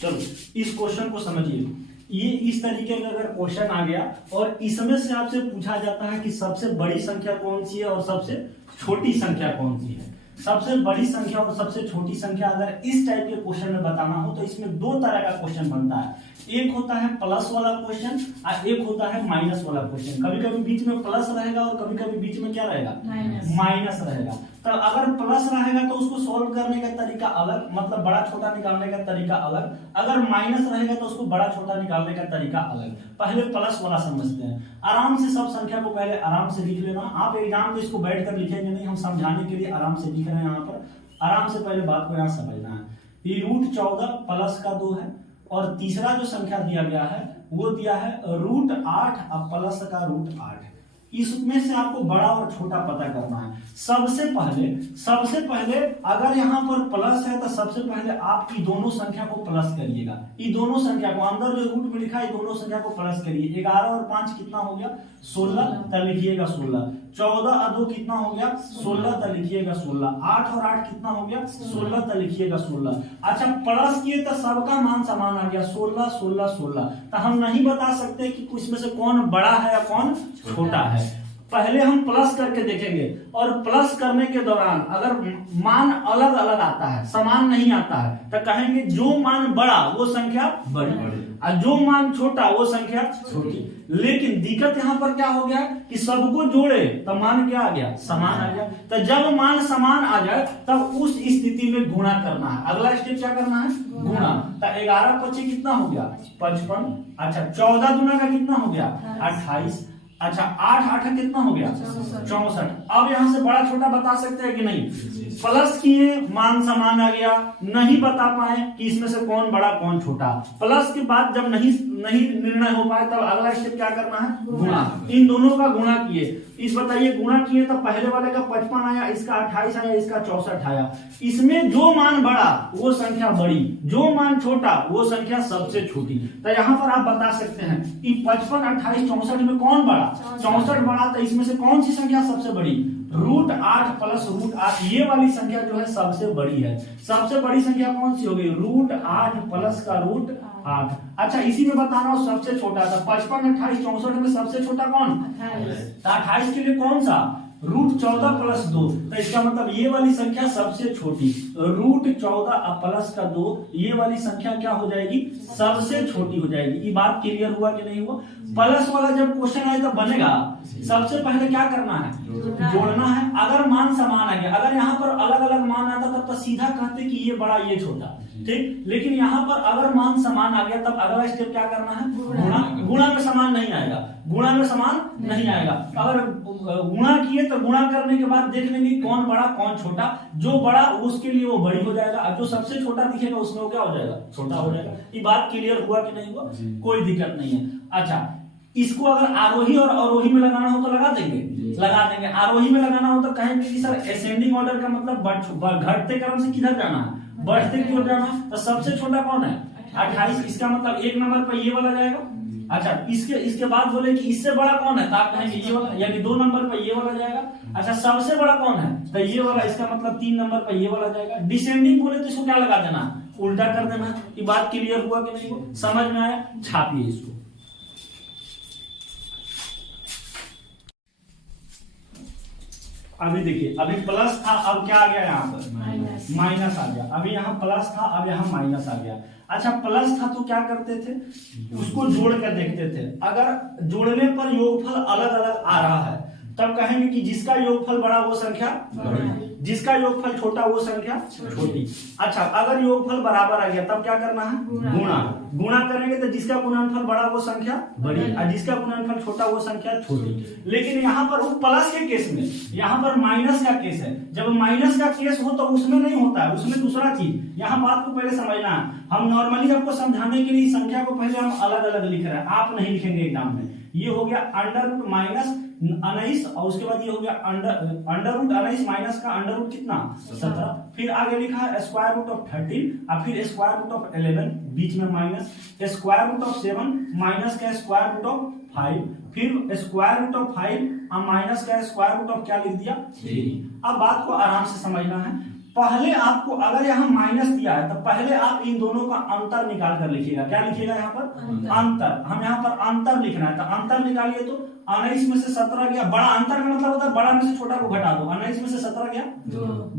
चलो इस क्वेश्चन को समझिए। ये इस तरीके का अगर क्वेश्चन आ गया और इसमें से आपसे पूछा जाता है कि सबसे बड़ी संख्या कौन सी है और सबसे छोटी संख्या कौन सी है। सबसे बड़ी संख्या और सबसे छोटी संख्या अगर इस टाइप के क्वेश्चन में बताना हो तो इसमें दो तरह का क्वेश्चन बनता है। एक होता है प्लस वाला क्वेश्चन और एक होता है माइनस वाला क्वेश्चन। कभी कभी बीच में प्लस रहेगा और कभी कभी बीच में क्या रहेगा, माइनस रहेगा। तो अगर प्लस रहेगा तो उसको सॉल्व करने का तरीका अलग, मतलब बड़ा छोटा निकालने का तरीका अलग। अगर माइनस रहेगा तो उसको बड़ा छोटा निकालने का तरीका अलग। पहले प्लस वाला समझते हैं। आराम से सब संख्या को पहले आराम से लिख लेना। आप एग्जाम में इसको बैठकर लिखेंगे नहीं, हम समझाने के लिए आराम से लिख रहे हैं। यहाँ पर आराम से पहले बात को यहाँ समझना है। ये √14 प्लस का 2 है और तीसरा जो संख्या दिया गया है वो दिया है √8 और प्लस का √8। इसमें से आपको बड़ा और छोटा पता करना है। सबसे पहले अगर यहाँ पर प्लस है तो सबसे पहले आप ई दोनों संख्या को प्लस करिएगा। ये दोनों संख्या को अंदर जो रूट में लिखा है दोनों संख्या को प्लस करिए। 11 और 5 कितना हो गया, 16, तब लिखिएगा 16। 14 और 2 कितना हो गया, 16, तब लिखिएगा 16। 8 और 8 कितना हो गया, 16, तब लिखिएगा 16। अच्छा प्लस किए तो सबका मान समान आ गया, 16 16 16। तो हम नहीं बता सकते कि इसमें से कौन बड़ा है या कौन छोटा है। पहले हम प्लस करके देखेंगे और प्लस करने के दौरान अगर मान अलग अलग आता है, समान नहीं आता है, तो कहेंगे जो मान बड़ा वो संख्या बड़ी और जो मान छोटा वो संख्या छोटी। लेकिन दिक्कत यहाँ पर क्या हो गया कि सबको जोड़े तो मान क्या आ गया, समान आ गया। तो जब मान समान आ जाए तब उस स्थिति में गुणा करना है। अगला स्टेप क्या करना है, गुणा। तो 11 25 कितना हो गया, 55। अच्छा 14 गुना का कितना हो गया, 28। अच्छा 8 8 कितना हो गया, 64। अब यहां से बड़ा छोटा बता सकते हैं कि नहीं। प्लस किए मान समान आ गया, नहीं बता पाए कि इसमें से कौन बड़ा कौन छोटा। प्लस के बाद जब नहीं निर्णय हो पाए तब अगला स्टेप क्या करना है, गुणा। इन दोनों का गुणा किए। इस बताइए गुणा किए तो पहले वाले का 55 आया, इसका 28 आया, इसका 64 आया। इसमें जो मान बड़ा वो संख्या बड़ी, जो मान छोटा वो संख्या सबसे छोटी। तो यहाँ पर आप बता सकते हैं कि 55 28 64 में कौन बड़ा, 64 बड़ा। तो इसमें से कौन सी संख्या सबसे बड़ी, √8 प्लस √8। ये वाली संख्या जो है सबसे बड़ी है। सबसे बड़ी संख्या कौन सी होगी, √8 प्लस का √8। अच्छा इसी में बताना हो सबसे छोटा था 55 28 64 में सबसे छोटा कौन, 28 के लिए कौन सा, √14 प्लस 2। तो इसका मतलब ये वाली संख्या सबसे छोटी, √14 प्लस का 2, ये वाली संख्या क्या हो जाएगी, सबसे छोटी हो जाएगी। ये बात क्लियर हुआ कि नहीं हुआ। प्लस वाला जब क्वेश्चन आए तो बनेगा सबसे पहले क्या करना है, जोड़ना है। अगर मान समान आ गया, अगर यहाँ पर अलग अलग मान आता तब तो सीधा कहते कि ये बड़ा ये छोटा, ठीक। लेकिन यहाँ पर अगर मान समान आ गया तब अगला स्टेप क्या करना है, गुणा। गुणा में समान नहीं आएगा, गुणा में समान नहीं आएगा। अगर गुणा किए तो गुणा करने के बाद देख लेंगे कौन बड़ा कौन छोटा। जो बड़ा उसके लिए वो बड़ी हो जाएगा और जो सबसे छोटा दिखेगा उसमें वो क्या हो जाएगा, छोटा हो जाएगा। ये बात क्लियर हुआ कि नहीं हुआ, कोई दिक्कत नहीं है। अच्छा इसको अगर आरोही और अवरोही में लगाना हो तो लगा देंगे, लगा देंगे। आरोही में लगाना हो तो कहेंगे कि सर असेंडिंग ऑर्डर का मतलब घटते क्रम से किधर जाना है, बढ़ते की ओर जाना है। तो सबसे छोटा कौन है, 28। इसका मतलब 1 नंबर पर ये वाला जाएगा। अच्छा इसके बाद बोले कि इससे बड़ा कौन है, तो आप कहेंगे ये वाला, यानी 2 नंबर पर ये वाला जाएगा। अच्छा सबसे बड़ा कौन है, तो ये वाला, इसका मतलब 3 नंबर पर ये वाला जाएगा। डिसेंडिंग बोले तो इसको क्या लगा देना, उल्टा कर देना। ये बात क्लियर हुआ कि नहीं हुआ, समझ में आया। छापिए इसको। अभी देखिए, अभी प्लस था, अब क्या आ गया यहाँ पर, माइनस आ गया। अभी यहाँ प्लस था, अब यहाँ माइनस आ गया। अच्छा प्लस था तो क्या करते थे, उसको जोड़ कर देखते थे। अगर जोड़ने पर योगफल अलग अलग आ रहा है तब कहेंगे कि जिसका योगफल बड़ा वो संख्या बड़ी, जिसका योगफल छोटा वो संख्या छोटी। अच्छा अगर योगफल बराबर आ गया तब क्या करना है, गुणा। गुणा करेंगे तो जिसका गुणनफल बड़ा वो संख्या बड़ी और जिसका गुणनफल छोटा वो संख्या छोटी। लेकिन यहाँ पर वो प्लस के केस में, यहाँ पर माइनस का केस है। जब माइनस का केस हो तो उसमें नहीं होता है, उसमें दूसरा चीज। यहाँ बात को पहले समझना है। हम नॉर्मली आपको समझाने के लिए संख्या को पहले हम अलग अलग लिख रहे हैं, आप नहीं लिखेंगे एग्जाम में। ये हो गया √ माइनस 19 और उसके बाद ये हो गया √ 19 माइनस का √ कितना, 17। फिर आगे लिखा है √13 और फिर √11, बीच में माइनस, √7 माइनस का √5, फिर √5 और माइनस का √, क्या लिख दिया, 3। अब बात को आराम से समझना है। पहले आपको अगर यहाँ माइनस दिया है तो पहले आप इन दोनों का अंतर निकाल कर लिखिएगा। क्या लिखिएगा यहाँ पर? अंतर। हम यहाँ पर अंतर लिखना है, तो अंतर निकालिए। तो 19 में से 17 गया, बड़ा अंतर का मतलब होता है बड़ा में से छोटा को घटा दो। 19 में से 17 गया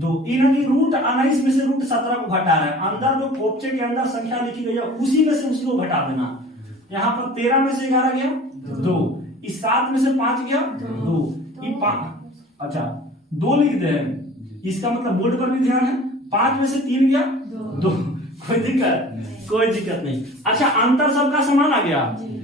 2। इन्होंने रूट 19 में से रूट 17 को घटा रहे हैं। अंदर जो कोपचे के अंदर संख्या लिखी गई है उसी में से उसी को घटा देना। यहाँ पर 13 में से 11 गया 2, इस 7 में से 5 गया 2, ये 5, अच्छा 2 लिख दे। इसका मतलब बोर्ड पर भी ध्यान है। 5 में से 3 गया 2, कोई दिक्कत नहीं। अच्छा अंतर सबका समान आ गया।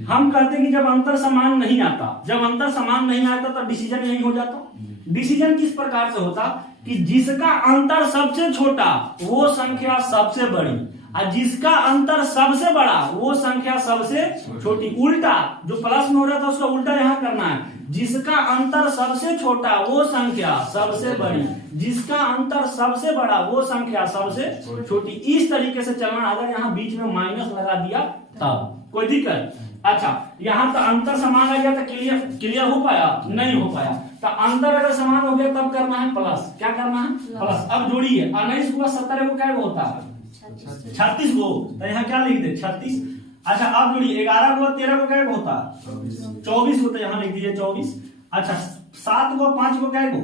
हम कहते हैं कि जब अंतर समान नहीं आता, जब अंतर समान नहीं आता तो डिसीजन यही हो जाता। डिसीजन किस प्रकार से होता कि जिसका अंतर सबसे छोटा वो संख्या सबसे बड़ी, और जिसका अंतर सबसे बड़ा वो संख्या सबसे छोटी। उल्टा जो प्लस में हो रहा था उसका उल्टा यहाँ करना है। जिसका अंतर सबसे छोटा वो संख्या सबसे बड़ी, जिसका अंतर सबसे बड़ा वो संख्या सबसे छोटी। इस तरीके से चलना। अगर यहाँ बीच में माइनस लगा दिया तब कोई दिक्कत। अच्छा यहाँ तो अंतर समान आ गया तो क्लियर हो पाया? नहीं हो पाया। तो अंतर अगर समान हो गया तब करना है प्लस। क्या करना है? प्लस। अब जोड़िए 19 को 17 को क्या होता है? 36 को। तो यहाँ क्या लिख दे? 36। अच्छा अब जोड़िए 11 को 13 को क्या होता है? 24 को। तो यहाँ लिख दीजिए 24। अच्छा 7 को 5 को क्या हो?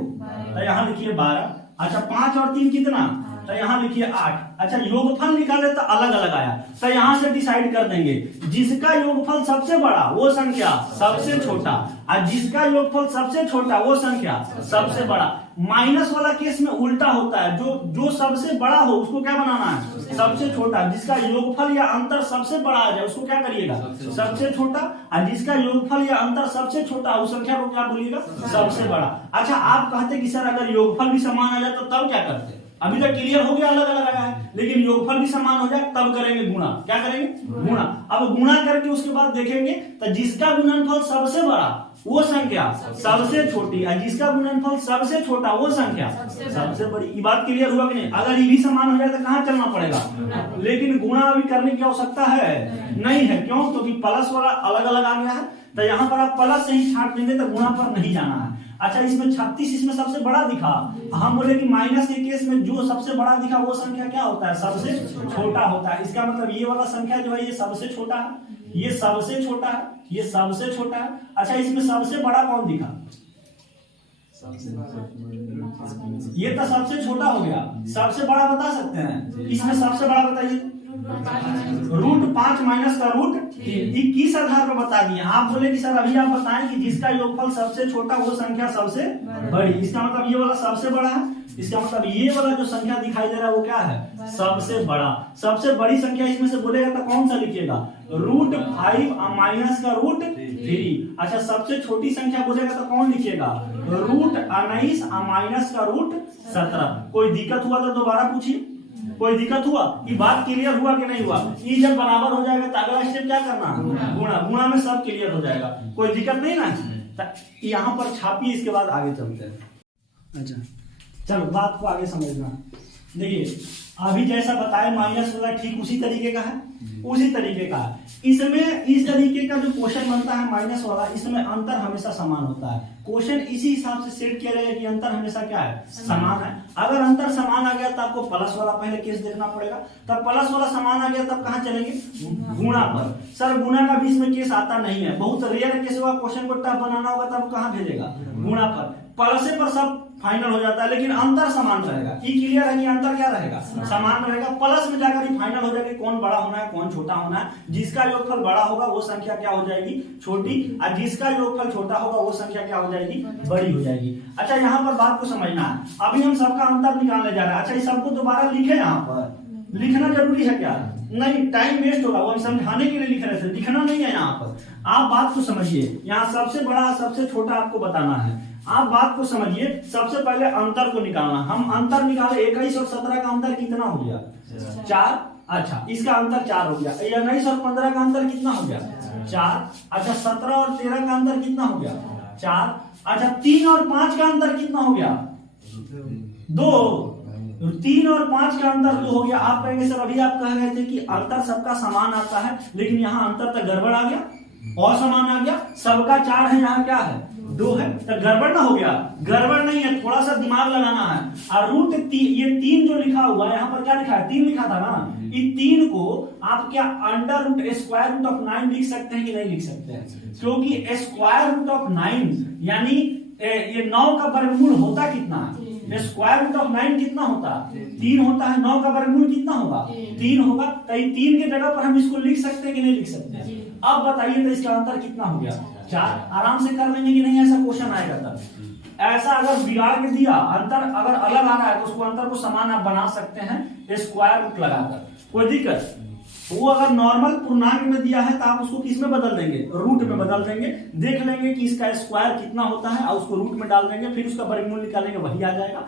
तो यहाँ लिखिए 12। अच्छा 5 और 3 कितना? तो यहाँ लिखिए 8। अच्छा योगफल निकाले तो अलग अलग आया, तो यहाँ से डिसाइड कर देंगे जिसका योगफल सबसे बड़ा वो संख्या सबसे छोटा, और जिसका योगफल सबसे छोटा वो संख्या सबसे बड़ा। माइनस वाला केस में उल्टा होता है। जो सबसे बड़ा हो उसको क्या बनाना है? सबसे छोटा। जिसका योगफल या अंतर सबसे बड़ा आ जाए उसको क्या करिएगा? सबसे छोटा। और जिसका योगफल या अंतर सबसे छोटा उस संख्या को क्या बोलिएगा? सबसे बड़ा। अच्छा आप कहते कि सर अगर योगफल भी समान आ जाए तो तब क्या करते? अभी तक क्लियर हो गया, अलग अलग आया है, लेकिन योगफल भी समान हो जाए तब करेंगे गुणा। क्या करेंगे? गुणा। अब गुणा करके उसके बाद देखेंगे तो जिसका गुणनफल सबसे बड़ा वो संख्या सबसे छोटी, और जिसका गुणनफल सबसे छोटा वो संख्या सबसे बड़ी। ये बात क्लियर हुआ कि नहीं? अगर ये भी समान हो जाए तो कहाँ चलना पड़ेगा? लेकिन गुणा अभी करने की आवश्यकता है नहीं है। क्यों? क्योंकि प्लस वाला अलग अलग आ गया है, तो यहाँ पर आप प्लस से ही छांट देंगे तो गुणा पर नहीं जाना है। अच्छा इसमें 36 इसमें सबसे बड़ा दिखा। हम बोले कि माइनस के केस में जो सबसे बड़ा दिखा वो संख्या क्या होता है? सबसे छोटा होता है। इसका मतलब ये वाला संख्या जो है ये सबसे छोटा है, ये सबसे छोटा है, ये सबसे छोटा है। अच्छा इसमें सबसे बड़ा कौन दिखा? ये तो सबसे छोटा हो गया। सबसे बड़ा बता सकते हैं? इसमें सबसे बड़ा बताइए। रूट 5 माइनस का रूट 3 किस आधार पर बता दिए? आप बोले कि सर अभी आप बताएं कि जिसका योगफल सबसे छोटा वो संख्या सबसे बड़ी। इसका मतलब ये वाला सबसे बड़ा है, इसका मतलब ये वाला जो संख्या दिखाई दे रहा है वो क्या है? सबसे बड़ा। सबसे बड़ी संख्या इसमें से बोलेगा तो कौन सा लिखिएगा? रूट 5 माइनस का रूट 3। अच्छा सबसे छोटी संख्या बोलेगा तो कौन लिखिएगा? रूट 19 माइनस का रूट 17। कोई दिक्कत हुआ तो दोबारा पूछिए। कोई दिक्कत हुआ? ये बात क्लियर हुआ कि नहीं हुआ? ये जब बराबर हो जाएगा तो अगला स्टेप क्या करना? गुणा। गुणा में सब क्लियर हो जाएगा, कोई दिक्कत नहीं ना। यहाँ पर छापिए, इसके बाद आगे चलते हैं। अच्छा चलो बात को आगे समझना। देखिए अभी जैसा बताया माइनस वाला ठीक उसी तरीके का है, उसी तरीके का है। इसमें इस तरीके का जो क्वेश्चन बनता है माइनस वाला, इसमें अंतर हमेशा समान होता है। क्वेश्चन इसी हिसाब से सेट किया जाएगा कि अंतर हमेशा क्या है? समान है। अगर अंतर समान आ गया तो आपको प्लस वाला पहले केस देखना पड़ेगा। तब प्लस वाला समान आ गया तब कहाँ चलेंगे? गुणा पर। सर गुणा का भी इसमें केस आता नहीं है, बहुत रेयर केस होगा। क्वेश्चन को टफ बनाना होगा तब कहाँ भेजेगा? गुणा पर। प्लस पर सब फाइनल हो जाता है, लेकिन अंतर समान रहेगा। ये क्लियर है कि अंतर क्या रहेगा? समान रहेगा। प्लस में जाकर ही फाइनल हो जाएगा कौन बड़ा होना है कौन छोटा होना है। जिसका योगफल बड़ा होगा वो संख्या क्या हो जाएगी? छोटी, और जिसका योगफल छोटा होगा वो संख्या क्या हो जाएगी? बड़ी हो जाएगी। अच्छा यहाँ पर बात को समझना है। अभी हम सबका अंतर निकालने जा रहे हैं। अच्छा इस सबको दोबारा लिखे, यहाँ पर लिखना जरूरी है क्या? नहीं, टाइम वेस्ट होगा। वो हम समझाने के लिए लिख रहे थे, लिखना नहीं है। यहाँ पर आप बात को समझिए। यहाँ सबसे बड़ा सबसे छोटा आपको बताना है। आप बात को समझिए। सबसे पहले अंतर को निकालना। हम अंतर निकाले 21 और 17 का अंतर कितना हो गया? 4। अच्छा इसका अंतर 4 हो गया। 19 और 15 का अंतर कितना हो गया? 4। अच्छा 17 और 13 का अंतर कितना हो गया? 4। अच्छा 3 और 5 का अंतर कितना हो गया? 2। 3 और 5 का अंतर 2 हो गया। आप कहेंगे सर अभी आप कह रहे थे कि अंतर सबका समान आता है, लेकिन यहाँ अंतर तो गड़बड़ आ गया और समान आ गया। सबका 4 है, यहाँ क्या है? 2 है, तो गड़बड़ ना हो गया? गड़बड़ नहीं है, थोड़ा सा दिमाग लगाना है। और रूट ये 3 जो लिखा हुआ है, यहाँ पर क्या लिखा है? 3 लिखा था ना, ये 3 को आप क्या under root square root of 9 लिख सकते हैं कि नहीं लिख सकते हैं? क्योंकि स्क्वायर रूट ऑफ 9 यानी ये 9 का वर्गमूल होता कितना है? स्क्वायर रूट ऑफ 9 कितना होता है? 3 होता है। 9 का वर्गमूल कितना होगा? 3 होगा। तो ये 3 के जगह पर हम इसको लिख सकते हैं कि नहीं लिख सकते हैं? अब बताइए तो इसका अंतर कितना हो गया? 4। आराम से कर लेंगे कि नहीं? ऐसा क्वेश्चन आएगा तब। ऐसा अगर बिगाड़ के दिया, अंतर अगर अलग आ रहा है तो उसको अंतर को समान आप बना सकते हैं स्क्वायर रूट लगाकर, कोई दिक्कत। वो अगर नॉर्मल पूर्णांक में दिया है तो आप उसको किस में बदल देंगे? रूट में बदल देंगे। देख लेंगे कि इसका स्क्वायर कितना होता है और उसको रूट में डाल देंगे, फिर उसका वर्गमूल निकालेंगे, वही आ जाएगा।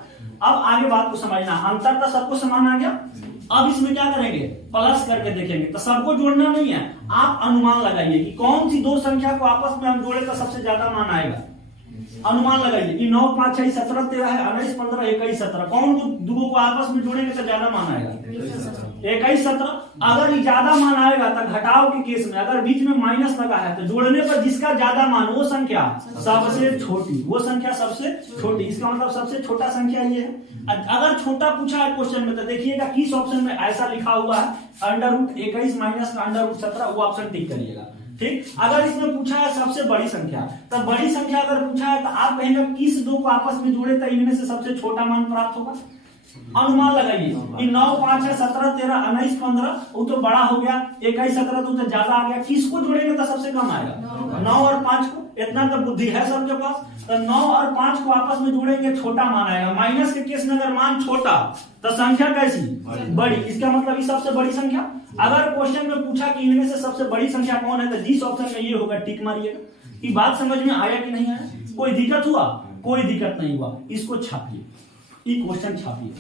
अब आगे बात को समझना, अंतर तो सबको समान आ गया। अब इसमें क्या करेंगे? प्लस करके देखेंगे। तो सबको जोड़ना नहीं है, आप अनुमान लगाइए कि कौन सी 2 संख्या को आपस में हम जोड़े तो सबसे ज्यादा मान आएगा। अनुमान लगाइए कि 9 5 6 17 13 है, 19 15 21 17, कौन दो को आपस में जोड़ेंगे तो ज्यादा मान आएगा? 21 17। अगर ये ज्यादा मान आएगा तो घटाव के केस में अगर बीच में माइनस लगा है तो जोड़ने पर जिसका ज्यादा मान वो संख्या सबसे छोटी, वो संख्या सबसे छोटी। इसका मतलब सबसे छोटा संख्या ये है। अगर छोटा पूछा है क्वेश्चन में तो देखिएगा किस ऑप्शन में ऐसा लिखा हुआ है अंडर रूट 21 माइनस का अंडर रूट 17, वो ऑप्शन टिक करिएगा। ठीक। अगर इसमें पूछा है सबसे बड़ी संख्या, तो बड़ी संख्या अगर पूछा है तो आप कहेंगे किस 2 को आपस में जोड़े तो इनमें से सबसे छोटा मान प्राप्त होगा। अनुमान लगाइए कि 9 5 है 17 13 19 15, वो तो बड़ा हो गया। 21 17 तो ज्यादा आ गया। किसको जोड़ेंगे तो सबसे कम आएगा? 9 और 5 को। इतना तो बुद्धि है सबके पास। तो 9 और 5 को आपस में जोड़ेंगे, छोटा मान आएगा। माइनस के केस में अगर मान छोटा तो संख्या कैसी? बड़ी। इसका मतलब ये सबसे बड़ी संख्या। अगर क्वेश्चन में पूछा कि इनमें से सबसे बड़ी संख्या कौन है तो जिस ऑप्शन में ये होगा टिक मारिएगा। ये बात समझ में आया कि नहीं आया? कोई दिक्कत हुआ? कोई दिक्कत नहीं हुआ। इसको छापिए, ये क्वेश्चन छापिए।